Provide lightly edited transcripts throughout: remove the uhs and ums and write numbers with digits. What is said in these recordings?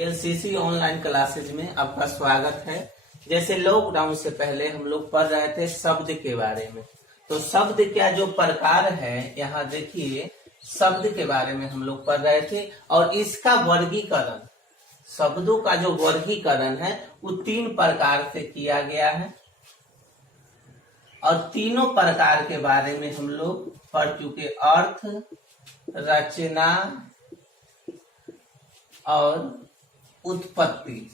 LCC online classes में आपका स्वागत है। जैसे लॉकडाउन से पहले हम लोग पढ़ रहे थे शब्द के बारे में, तो शब्द का जो प्रकार है यहाँ देखिए, शब्द के बारे में हम लोग पढ़ रहे थे और इसका वर्गीकरण, शब्दों का जो वर्गीकरण है वो 3 प्रकार से किया गया है और तीनों प्रकार के बारे में हम लोग पढ़ चुके। अर्थ, रचना और उत्पत्ति।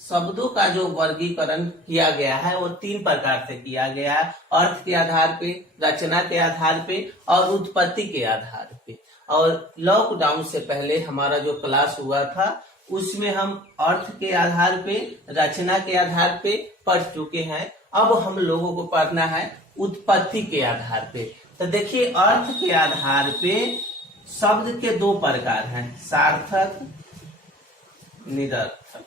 शब्दों का जो वर्गीकरण किया गया है वो 3 प्रकार से किया गया है, अर्थ के आधार पे, रचना के आधार पे और उत्पत्ति के आधार पे। और लॉकडाउन से पहले हमारा जो क्लास हुआ था उसमें हम अर्थ के आधार पे, रचना के आधार पे पढ़ चुके हैं। अब हम लोगों को पढ़ना है उत्पत्ति के आधार पे। तो देखिए, अर्थ के आधार पे शब्द के 2 प्रकार हैं, सार्थक, निरर्थक।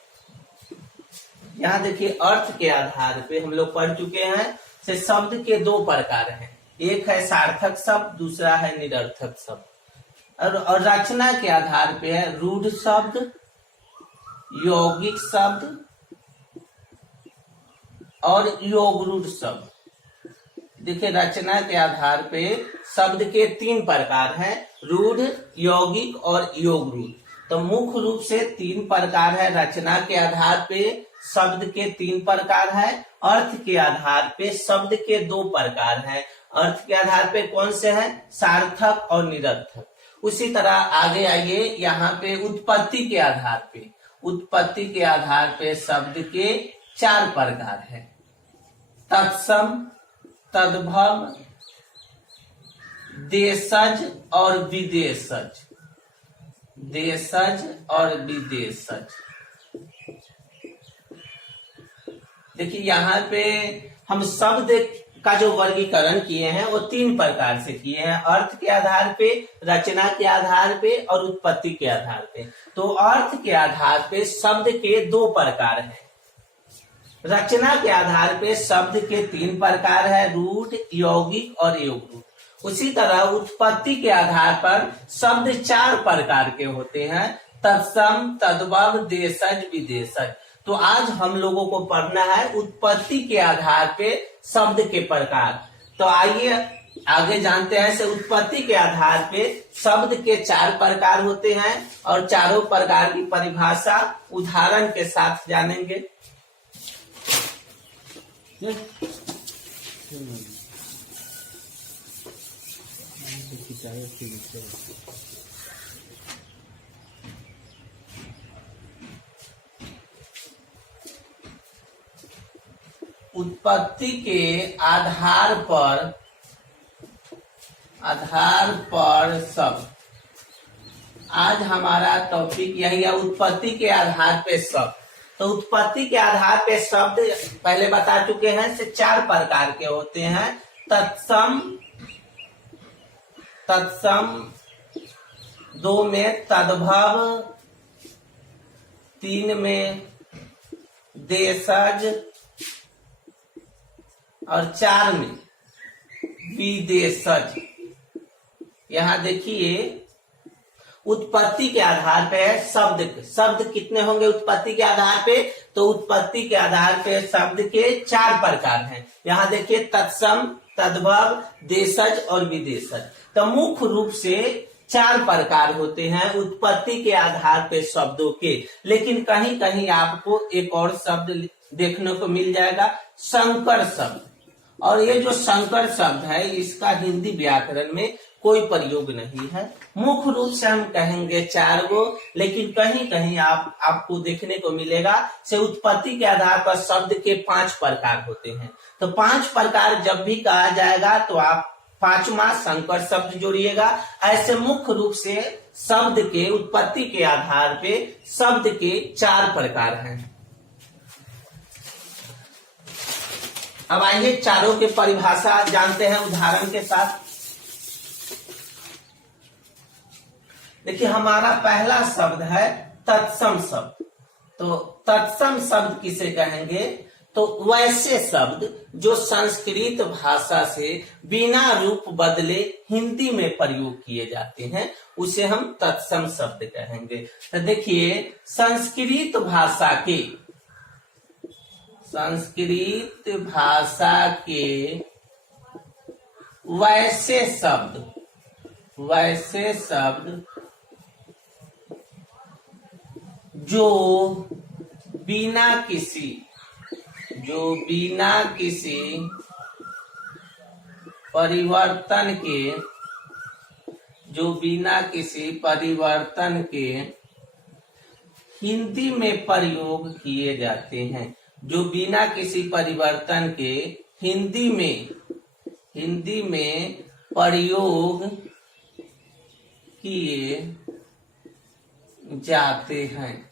यहाँ देखिए, अर्थ के आधार पे हम लोग पढ़ चुके हैं से शब्द के 2 प्रकार हैं, एक है सार्थक शब्द, दूसरा है निरर्थक शब्द। और रचना के आधार पे है रूढ़ शब्द, यौगिक शब्द और योगरूढ़ शब्द। देखिए, रचना के आधार पे शब्द के 3 प्रकार हैं, रूढ़, यौगिक और योगरूढ़। तो मुख्य रूप से 3 प्रकार है। रचना के आधार पे शब्द के 3 प्रकार है, अर्थ के आधार पे शब्द के 2 प्रकार हैं। अर्थ के आधार पे कौन से हैं? सार्थक और निरर्थक। उसी तरह आगे आइए, यहाँ पे उत्पत्ति के आधार पे, उत्पत्ति के आधार पे शब्द के 4 प्रकार हैं, तत्सम, तद्भव, देशज और विदेशज। देशज और विदेशज। देखिए, यहाँ पे हम शब्द का जो वर्गीकरण किए हैं वो 3 प्रकार से किए हैं, अर्थ के आधार पे, रचना के आधार पे और उत्पत्ति के आधार पे। तो अर्थ के आधार पे शब्द के 2 प्रकार हैं, रचना के आधार पे शब्द के 3 प्रकार है, रूढ़, यौगिक और योगरूढ़। उसी तरह उत्पत्ति के आधार पर शब्द 4 प्रकार के होते हैं, तत्सम, तद्भव, देशज, विदेशज। तो आज हम लोगों को पढ़ना है उत्पत्ति के आधार पे शब्द के प्रकार। तो आइए आगे जानते हैं से उत्पत्ति के आधार पे शब्द के 4 प्रकार होते हैं और चारों प्रकार की परिभाषा उदाहरण के साथ जानेंगे। उत्पत्ति के आधार पर शब्द, आज हमारा टॉपिक यही है, उत्पत्ति के आधार पे शब्द। तो उत्पत्ति के आधार पे शब्द पहले बता चुके हैं से 4 प्रकार के होते हैं, तत्सम, 2 में तद्भव, 3 में देशज और 4 में विदेशज। यहाँ देखिए, उत्पत्ति के आधार पे शब्द कितने होंगे उत्पत्ति के आधार पे? तो उत्पत्ति के आधार पे शब्द के 4 प्रकार हैं। यहाँ देखिए, तत्सम, तद्भव, देशज और विदेशज। तो मुख्य रूप से 4 प्रकार होते हैं उत्पत्ति के आधार पे शब्दों के। लेकिन कहीं कहीं आपको एक और शब्द देखने को मिल जाएगा, संकर शब्द। और ये जो संकर शब्द है इसका हिंदी व्याकरण में कोई प्रयोग नहीं है। मुख्य रूप से हम कहेंगे 4 गो, लेकिन कहीं कहीं आपको देखने को मिलेगा से उत्पत्ति के आधार पर शब्द के 5 प्रकार होते हैं। तो 5 प्रकार जब भी कहा जाएगा तो आप 5वां संकर शब्द जोड़िएगा। ऐसे मुख्य रूप से शब्द के उत्पत्ति के आधार पे शब्द के 4 प्रकार हैं। अब आइए चारों के परिभाषा जानते हैं उदाहरण के साथ। देखिए, हमारा पहला शब्द है तत्सम शब्द। तो तत्सम शब्द किसे कहेंगे? तो तो वैसे शब्द जो संस्कृत भाषा से बिना रूप बदले हिंदी में प्रयोग किए जाते हैं उसे हम तत्सम शब्द कहेंगे। तो देखिए, संस्कृत भाषा के वैसे शब्द जो बिना किसी परिवर्तन के हिंदी में प्रयोग किए जाते हैं, जो बिना किसी परिवर्तन के हिंदी में प्रयोग किए जाते हैं।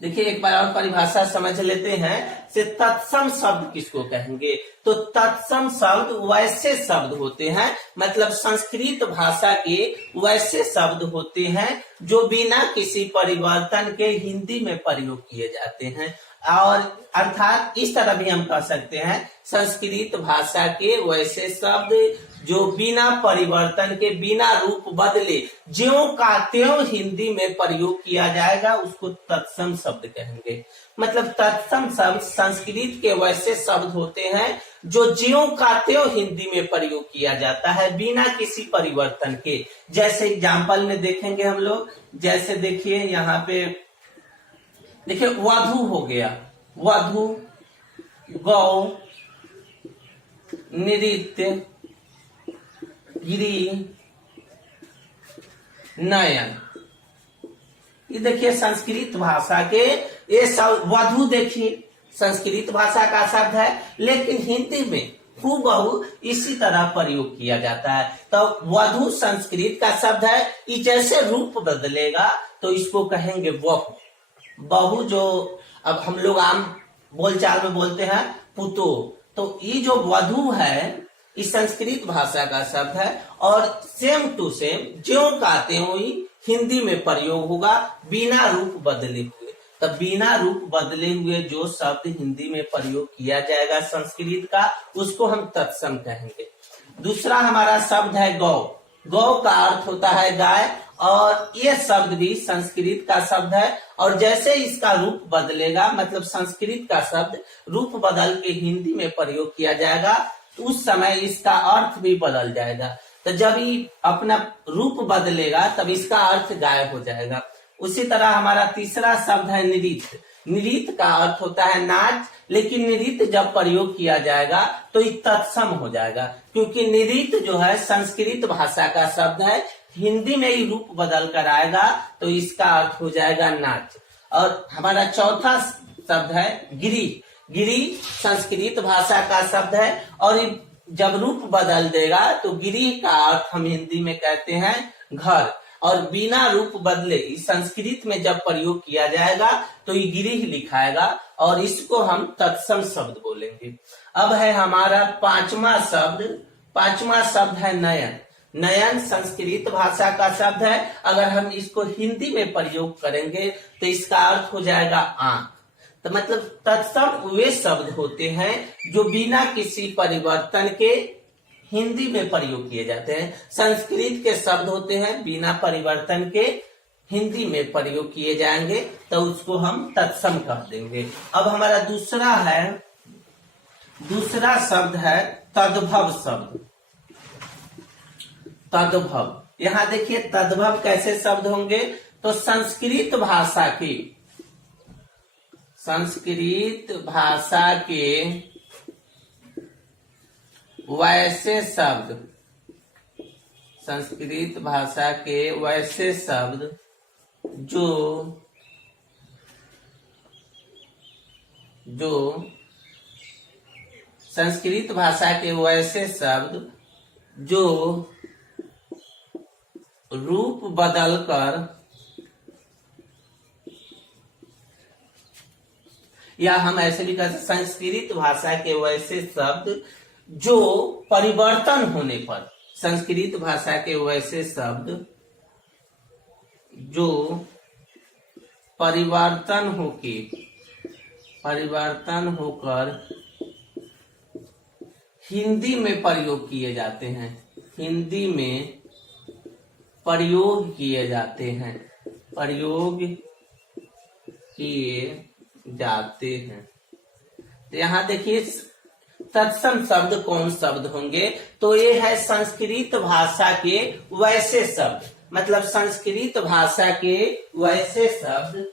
देखिए, एक बार और परिभाषा समझ लेते हैं से तत्सम शब्द किसको कहेंगे। तो तत्सम शब्द वैसे शब्द होते हैं, मतलब संस्कृत भाषा के वैसे शब्द होते हैं जो बिना किसी परिवर्तन के हिंदी में प्रयोग किए जाते हैं। और अर्थात इस तरह भी हम कह सकते हैं, संस्कृत भाषा के वैसे शब्द जो बिना परिवर्तन के, बिना रूप बदले ज्यों का त्यों हिंदी में प्रयोग किया जाएगा, उसको तत्सम शब्द कहेंगे। मतलब तत्सम शब्द संस्कृत के वैसे शब्द होते हैं जो ज्यों का त्यों हिंदी में प्रयोग किया जाता है बिना किसी परिवर्तन के। जैसे एग्जाम्पल में देखेंगे हम लोग, जैसे देखिए यहाँ पे देखिए, वधु हो गया, वधु, गौ, नृत्य, गिरी, नयन। ये देखिए संस्कृत भाषा के ये सब। वधु देखिए संस्कृत भाषा का शब्द है, लेकिन हिंदी में हूबहू इसी तरह प्रयोग किया जाता है। तो वधु संस्कृत का शब्द है, ये जैसे रूप बदलेगा तो इसको कहेंगे बहू। बहू जो अब हम लोग आम बोलचाल में बोलते हैं पुतो, तो ये जो वधु है इस संस्कृत भाषा का शब्द है और सेम टू सेम ज्यों का त्यों ही हिंदी में प्रयोग होगा बिना रूप बदले हुए। तब बिना रूप बदले हुए जो शब्द हिंदी में प्रयोग किया जाएगा संस्कृत का, उसको हम तत्सम कहेंगे। दूसरा हमारा शब्द है गौ। गौ का अर्थ होता है गाय, और ये शब्द भी संस्कृत का शब्द है। और जैसे इसका रूप बदलेगा, मतलब संस्कृत का शब्द रूप बदल के हिंदी में प्रयोग किया जाएगा, तो उस समय इसका अर्थ भी बदल जाएगा। तो जब ये अपना रूप बदलेगा तब इसका अर्थ गायब हो जाएगा। उसी तरह हमारा तीसरा शब्द है नृत्य। नृत्य का अर्थ होता है नाच, लेकिन नृत्य जब प्रयोग किया जाएगा तो ये तत्सम हो जाएगा, क्योंकि नृत्य जो है संस्कृत भाषा का शब्द है, हिंदी में ही रूप बदल कर आएगा तो इसका अर्थ हो जाएगा नाच। और हमारा चौथा शब्द है गिरी। गिरी संस्कृत भाषा का शब्द है, और जब रूप बदल देगा तो गिरी का अर्थ हम हिंदी में कहते हैं घर। और बिना रूप बदले संस्कृत में जब प्रयोग किया जाएगा तो ये गिरी ही लिखाएगा, और इसको हम तत्सम शब्द बोलेंगे। अब है हमारा पांचवा शब्द है नयन। नयन संस्कृत भाषा का शब्द है, अगर हम इसको हिंदी में प्रयोग करेंगे तो इसका अर्थ हो जाएगा आंख। तो मतलब तत्सम वे शब्द होते हैं जो बिना किसी परिवर्तन के हिंदी में प्रयोग किए जाते हैं। संस्कृत के शब्द होते हैं बिना परिवर्तन के हिंदी में प्रयोग किए जाएंगे, तो उसको हम तत्सम कह देंगे। अब हमारा दूसरा शब्द है तद्भव शब्द। तद्भव, यहाँ देखिए तद्भव कैसे शब्द होंगे। तो संस्कृत भाषा के वैसे शब्द जो संस्कृत भाषा के वैसे शब्द जो रूप बदलकर, या हम ऐसे भी कह सकते संस्कृत भाषा के वैसे शब्द जो परिवर्तन होने पर, संस्कृत भाषा के वैसे शब्द जो परिवर्तन परिवर्तन होकर हिंदी में प्रयोग किए जाते हैं, हिंदी में प्रयोग किए जाते हैं, प्रयोग किए जाते हैं। तो यहाँ देखिए तत्सम शब्द कौन शब्द होंगे, तो ये है संस्कृत भाषा के वैसे शब्द, मतलब संस्कृत भाषा के वैसे शब्द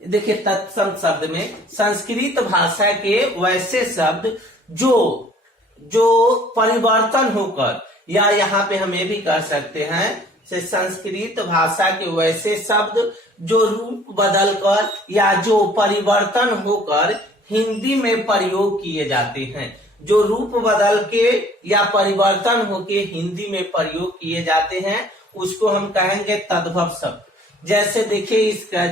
देखिए तत्सम शब्द में संस्कृत भाषा के वैसे शब्द जो परिवर्तन होकर, या यहाँ पे हम ये भी कह सकते हैं से संस्कृत भाषा के वैसे शब्द जो रूप बदलकर या जो परिवर्तन होकर हिंदी में प्रयोग किए जाते हैं, जो रूप बदल के या परिवर्तन होके हिंदी में प्रयोग किए जाते हैं उसको हम कहेंगे तद्भव शब्द। जैसे देखिए इसका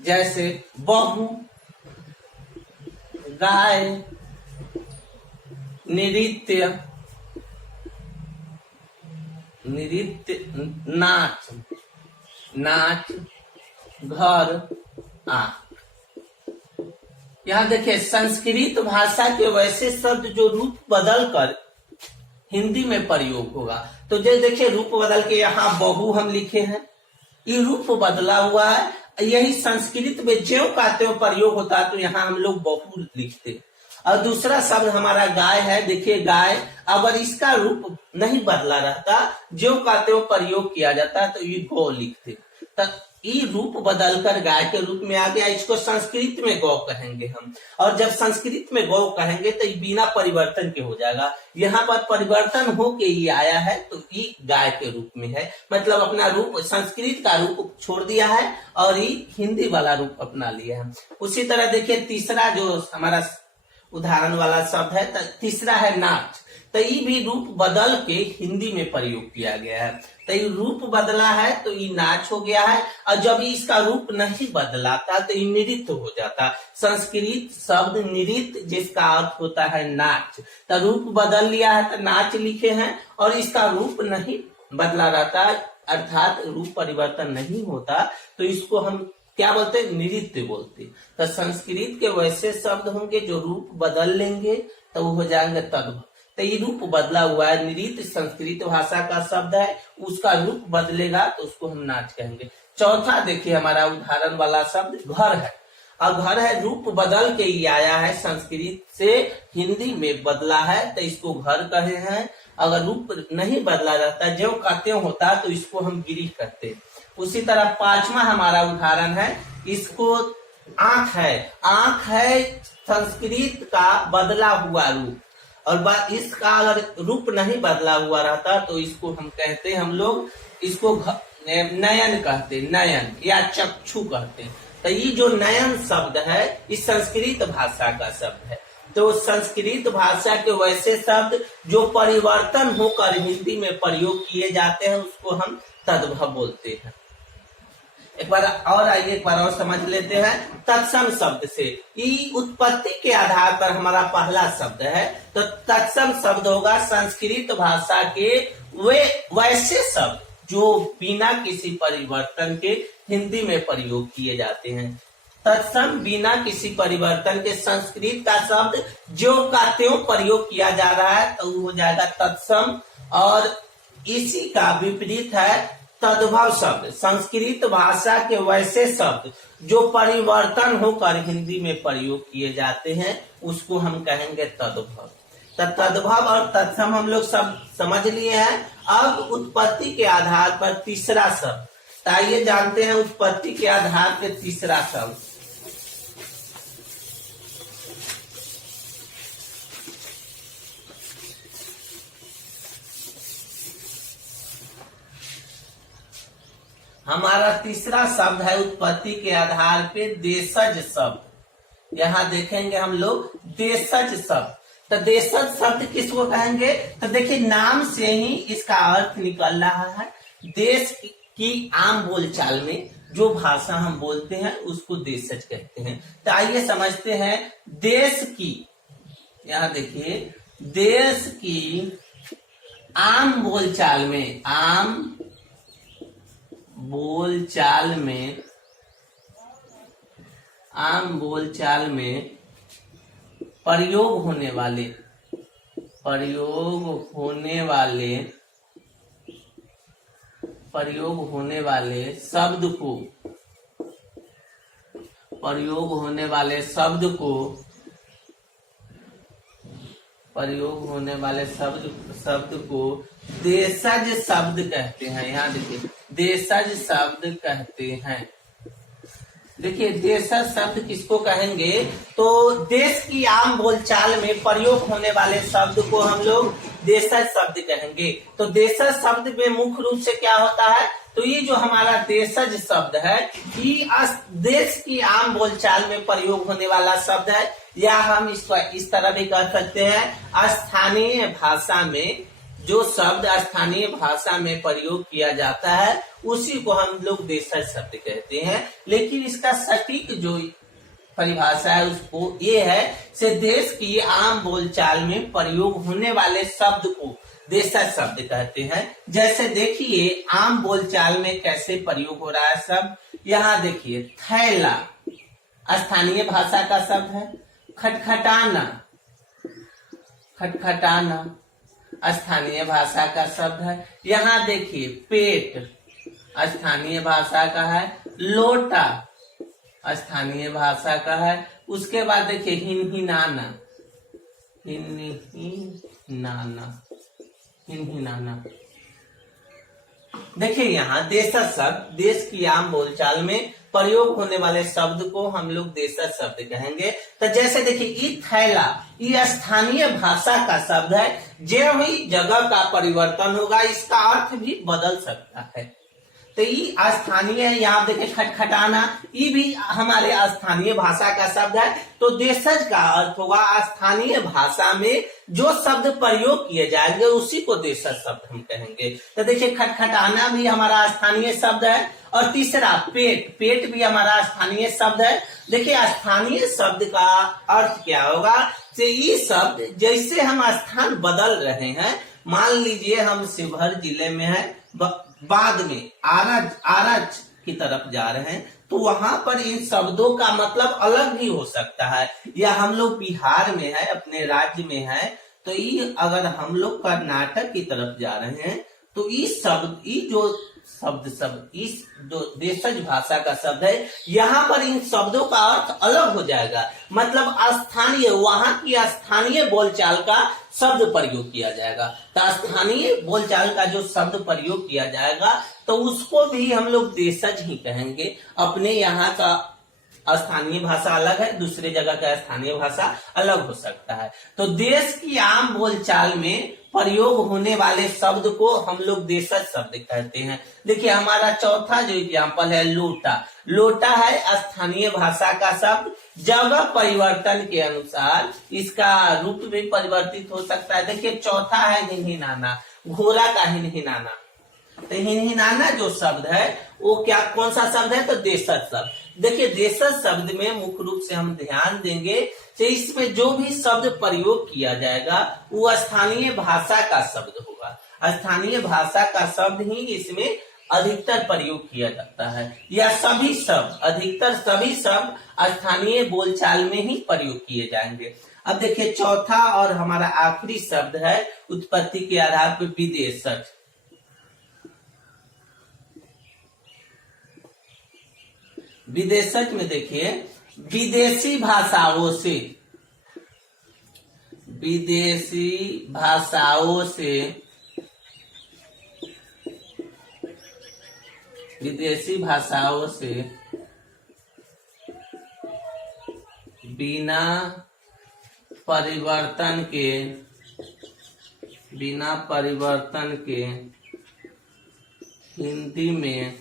जैसे बहु, गाय, नृत्य, नाच, घर, आंख। यहाँ देखिए संस्कृत भाषा के वैसे शब्द जो रूप बदलकर हिंदी में प्रयोग होगा, तो जो देखिए रूप बदल के यहाँ बहु हम लिखे हैं, ये रूप बदला हुआ है, यही संस्कृत में ज्यों का त्यों प्रयोग होता है तो यहाँ हम लोग बहु लिखते। और दूसरा शब्द हमारा गाय है, देखिए गाय, अगर इसका रूप नहीं बदला रहता, ज्यों का त्यों प्रयोग किया जाता तो ये गौ लिखते। तो ये रूप बदलकर गाय के रूप में आ गया, इसको संस्कृत में गौ कहेंगे हम। और जब संस्कृत में गौ कहेंगे तो ये बिना परिवर्तन के हो जाएगा, यहाँ पर परिवर्तन होके ये आया है तो ये गाय के रूप में है, मतलब अपना रूप संस्कृत का रूप छोड़ दिया है और ये हिंदी वाला रूप अपना लिया है। उसी तरह देखिए तीसरा जो हमारा उदाहरण वाला शब्द है, तीसरा है नाच, तो ये भी रूप बदल के हिंदी में प्रयोग किया गया है, तो ये रूप बदला है तो ये नाच हो गया है। और जब इसका रूप नहीं बदलाता तो ये नृत्य हो जाता। संस्कृत शब्द नृत्य जिसका अर्थ होता है नाच, तो रूप बदल लिया है तो नाच लिखे हैं, और इसका रूप नहीं बदला रहता अर्थात रूप परिवर्तन नहीं होता तो इसको हम क्या बोलते हैं, नृत्य बोलते। तो संस्कृत के वैसे शब्द होंगे जो रूप बदल लेंगे तो वो हो जाएंगे तद्भव। तो ये रूप बदला हुआ है, नृत्य संस्कृत भाषा का शब्द है, उसका रूप बदलेगा तो उसको हम नाच कहेंगे। चौथा देखिए हमारा उदाहरण वाला शब्द घर है, और घर है रूप बदल के ही आया है, संस्कृत से हिंदी में बदला है तो इसको घर कहे हैं। अगर रूप नहीं बदला रहता, ज्यों का त्यों होता तो इसको हम गिरी कहते। उसी तरह पांचवा हमारा उदाहरण है, इसको आंख है, आंख है संस्कृत का बदला हुआ रूप, और इसका अगर रूप नहीं बदला हुआ रहता तो इसको हम कहते, हम लोग इसको नयन कहते, नयन या चक्षु कहते। तो ये जो नयन शब्द है इस संस्कृत भाषा का शब्द है। तो संस्कृत भाषा के वैसे शब्द जो परिवर्तन होकर हिंदी में प्रयोग किए जाते हैं उसको हम तद्भव बोलते हैं। एक बार और आइए, एक बार और समझ लेते हैं तत्सम शब्द से। ये उत्पत्ति के आधार पर हमारा पहला शब्द है, तो तत्सम शब्द होगा संस्कृत भाषा के वे वैसे शब्द जो बिना किसी परिवर्तन के हिंदी में प्रयोग किए जाते हैं। तत्सम बिना किसी परिवर्तन के संस्कृत का शब्द जो का त्यों प्रयोग किया जा रहा है तो वो हो जाएगा तत्सम। और इसी का विपरीत है तद्भव शब्द, संस्कृत भाषा के वैसे शब्द जो परिवर्तन होकर हिंदी में प्रयोग किए जाते हैं उसको हम कहेंगे तद्भव। तद्भव और तत्सम हम लोग सब समझ लिए हैं। अब उत्पत्ति के आधार पर तीसरा शब्द, तो आइए जानते हैं उत्पत्ति के आधार पर तीसरा शब्द। हमारा तीसरा शब्द है उत्पत्ति के आधार पे देशज शब्द। यहाँ देखेंगे हम लोग देशज शब्द। तो देशज शब्द किसको कहेंगे, तो देखिए नाम से ही इसका अर्थ निकल रहा है। देश की आम बोलचाल में जो भाषा हम बोलते हैं उसको देशज कहते हैं। तो आइए समझते हैं देश की, यहाँ देखिए देश की आम बोलचाल में, आम बोलचाल में आम बोलचाल में प्रयोग होने वाले शब्द को देशज शब्द कहते हैं। यहाँ देखिए, देशज शब्द कहते हैं। देखिए, देशज शब्द किसको कहेंगे? तो देश की आम बोलचाल में प्रयोग होने वाले शब्द को हम लोग देशज शब्द कहेंगे। तो देशज शब्द में मुख्य रूप से क्या होता है? तो ये जो हमारा देशज शब्द है, ये देश की आम बोलचाल में प्रयोग होने वाला शब्द है, या हम इस तरह भी कह सकते हैं, स्थानीय भाषा में जो शब्द स्थानीय भाषा में प्रयोग किया जाता है उसी को हम लोग देशज शब्द कहते हैं। लेकिन इसका सटीक जो परिभाषा है उसको ये है, से देश की आम बोलचाल में प्रयोग होने वाले शब्द को देशज शब्द कहते हैं। जैसे देखिए, आम बोलचाल में कैसे प्रयोग हो रहा है शब्द। यहाँ देखिए, थैला स्थानीय भाषा का शब्द है। खटखटाना स्थानीय भाषा का शब्द है। यहाँ देखिए, पेट स्थानीय भाषा का है। लोटा स्थानीय भाषा का है। उसके बाद देखिए, हिनहिनाना देखिए, यहाँ देशज शब्द देश की आम बोलचाल में प्रयोग होने वाले शब्द को हम लोग देशज शब्द कहेंगे। तो जैसे देखिए, ई थैला, ये स्थानीय भाषा का शब्द है। जो ही जगह का परिवर्तन होगा इसका अर्थ भी बदल सकता है। तो ये स्थानीय है। यहाँ देखिए, खटखटाना, ये भी हमारे स्थानीय भाषा का शब्द है। तो देशज का अर्थ होगा स्थानीय भाषा में जो शब्द प्रयोग किए जाएंगे उसी को देशज शब्द हम कहेंगे। तो देखिए, खटखटाना भी हमारा स्थानीय शब्द है। और तीसरा, पेट भी हमारा स्थानीय शब्द है। देखिए, स्थानीय शब्द का अर्थ क्या होगा? ये शब्द जैसे हम स्थान बदल रहे हैं, मान लीजिए हम शिवहर जिले में है, बाद में आरज की तरफ जा रहे हैं, तो वहां पर इन शब्दों का मतलब अलग भी हो सकता है। या हम लोग बिहार में है, अपने राज्य में है, तो ये अगर हम लोग कर्नाटक की तरफ जा रहे हैं तो इस जो देशज भाषा का शब्द है, यहाँ पर इन शब्दों का अर्थ अलग हो जाएगा। मतलब स्थानीय, वहां की स्थानीय बोलचाल का शब्द प्रयोग किया जाएगा। तो स्थानीय बोलचाल का जो शब्द प्रयोग किया जाएगा तो उसको भी हम लोग देशज ही कहेंगे। अपने यहाँ का स्थानीय भाषा अलग है, दूसरे जगह का स्थानीय भाषा अलग हो सकता है। तो देश की आम बोलचाल में प्रयोग होने वाले शब्द को हम लोग देशज शब्द कहते हैं। देखिए, हमारा चौथा जो एग्जाम्पल है, लोटा है स्थानीय भाषा का शब्द। जगह परिवर्तन के अनुसार इसका रूप भी परिवर्तित हो सकता है। देखिए, चौथा है हिनहिनाना, घोड़ा का हिनहिनाना। तो हिनहिनाना जो शब्द है वो कौन सा शब्द है? तो देशज शब्द। देखिए, देशज शब्द में मुख्य रूप से हम ध्यान देंगे कि इसमें जो भी शब्द प्रयोग किया जाएगा वो स्थानीय भाषा का शब्द होगा। स्थानीय भाषा का शब्द ही इसमें अधिकतर प्रयोग किया जाता है, या सभी शब्द, अधिकतर सभी शब्द स्थानीय बोलचाल में ही प्रयोग किए जाएंगे। अब देखिए, चौथा और हमारा आखिरी शब्द है उत्पत्ति के आधार पर विदेशज। विदेशज में देखिए, विदेशी भाषाओं से बिना परिवर्तन के हिंदी में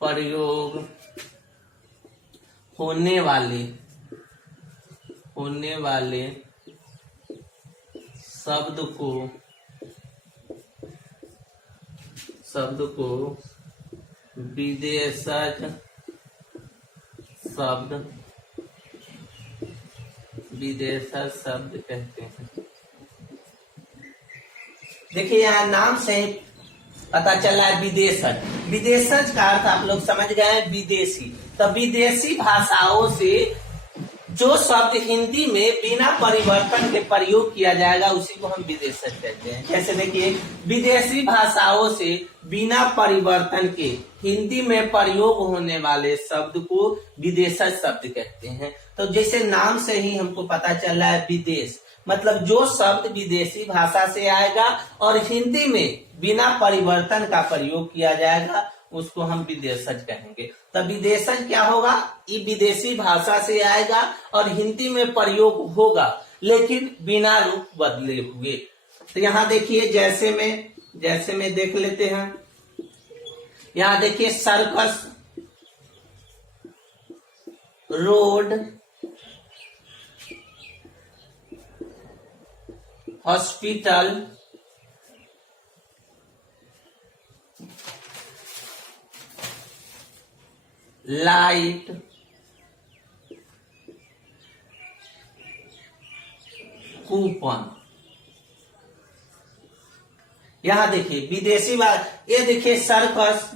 प्रयोग होने वाले शब्द को विदेशज शब्द कहते हैं। देखिए यहाँ नाम से पता चल रहा है विदेशज। विदेशज का अर्थ आप लोग समझ गए हैं, विदेशी। तो विदेशी भाषाओं से जो शब्द हिंदी में बिना परिवर्तन के प्रयोग किया जाएगा उसी को हम विदेशज कहते हैं। जैसे देखिए, विदेशी भाषाओं से बिना परिवर्तन के हिंदी में प्रयोग होने वाले शब्द को विदेशज शब्द कहते हैं। तो जैसे नाम से ही हमको पता चल रहा है विदेश, मतलब जो शब्द विदेशी भाषा से आएगा और हिंदी में बिना परिवर्तन का प्रयोग किया जाएगा उसको हम विदेशज कहेंगे। तब विदेशज क्या होगा, ये विदेशी भाषा से आएगा और हिंदी में प्रयोग होगा लेकिन बिना रूप बदले हुए। तो यहाँ देखिए, जैसे में देख लेते हैं, यहाँ देखिए circus, road, hospital, light, coupon. यहां देखिए विदेशी भाषा, ये देखिए सर्कस,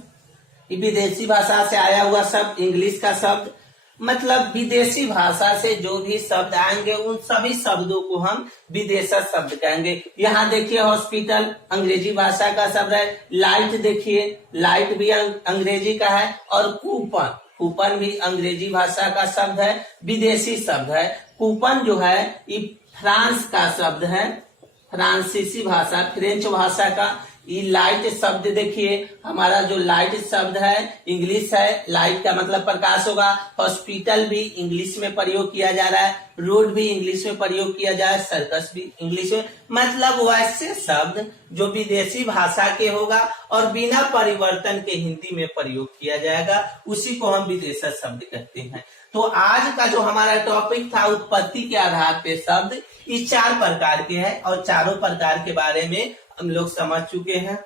ये विदेशी भाषा से आया हुआ शब्द, इंग्लिश का शब्द। मतलब विदेशी भाषा से जो भी शब्द आएंगे उन सभी शब्दों को हम विदेशज शब्द कहेंगे। यहाँ देखिए हॉस्पिटल अंग्रेजी भाषा का शब्द है, लाइट देखिए, लाइट भी अंग्रेजी का है, और कूपन, कूपन भी अंग्रेजी भाषा का शब्द है, विदेशी शब्द है। कूपन जो है ये फ्रांस का शब्द है, फ्रांसीसी भाषा, फ्रेंच भाषा का। ये लाइट शब्द देखिए, हमारा जो लाइट शब्द है इंग्लिश है, लाइट का मतलब प्रकाश होगा। हॉस्पिटल भी इंग्लिश में प्रयोग किया जा रहा है, रोड भी इंग्लिश में प्रयोग किया जा रहा है, सर्कस भी इंग्लिश में। मतलब वैसे शब्द जो विदेशी भाषा के होगा और बिना परिवर्तन के हिंदी में प्रयोग किया जाएगा उसी को हम विदेशज शब्द कहते हैं। तो आज का जो हमारा टॉपिक था उत्पत्ति के आधार पे शब्द, ये 4 प्रकार के हैं और चारों प्रकार के बारे में हम लोग समझ चुके हैं।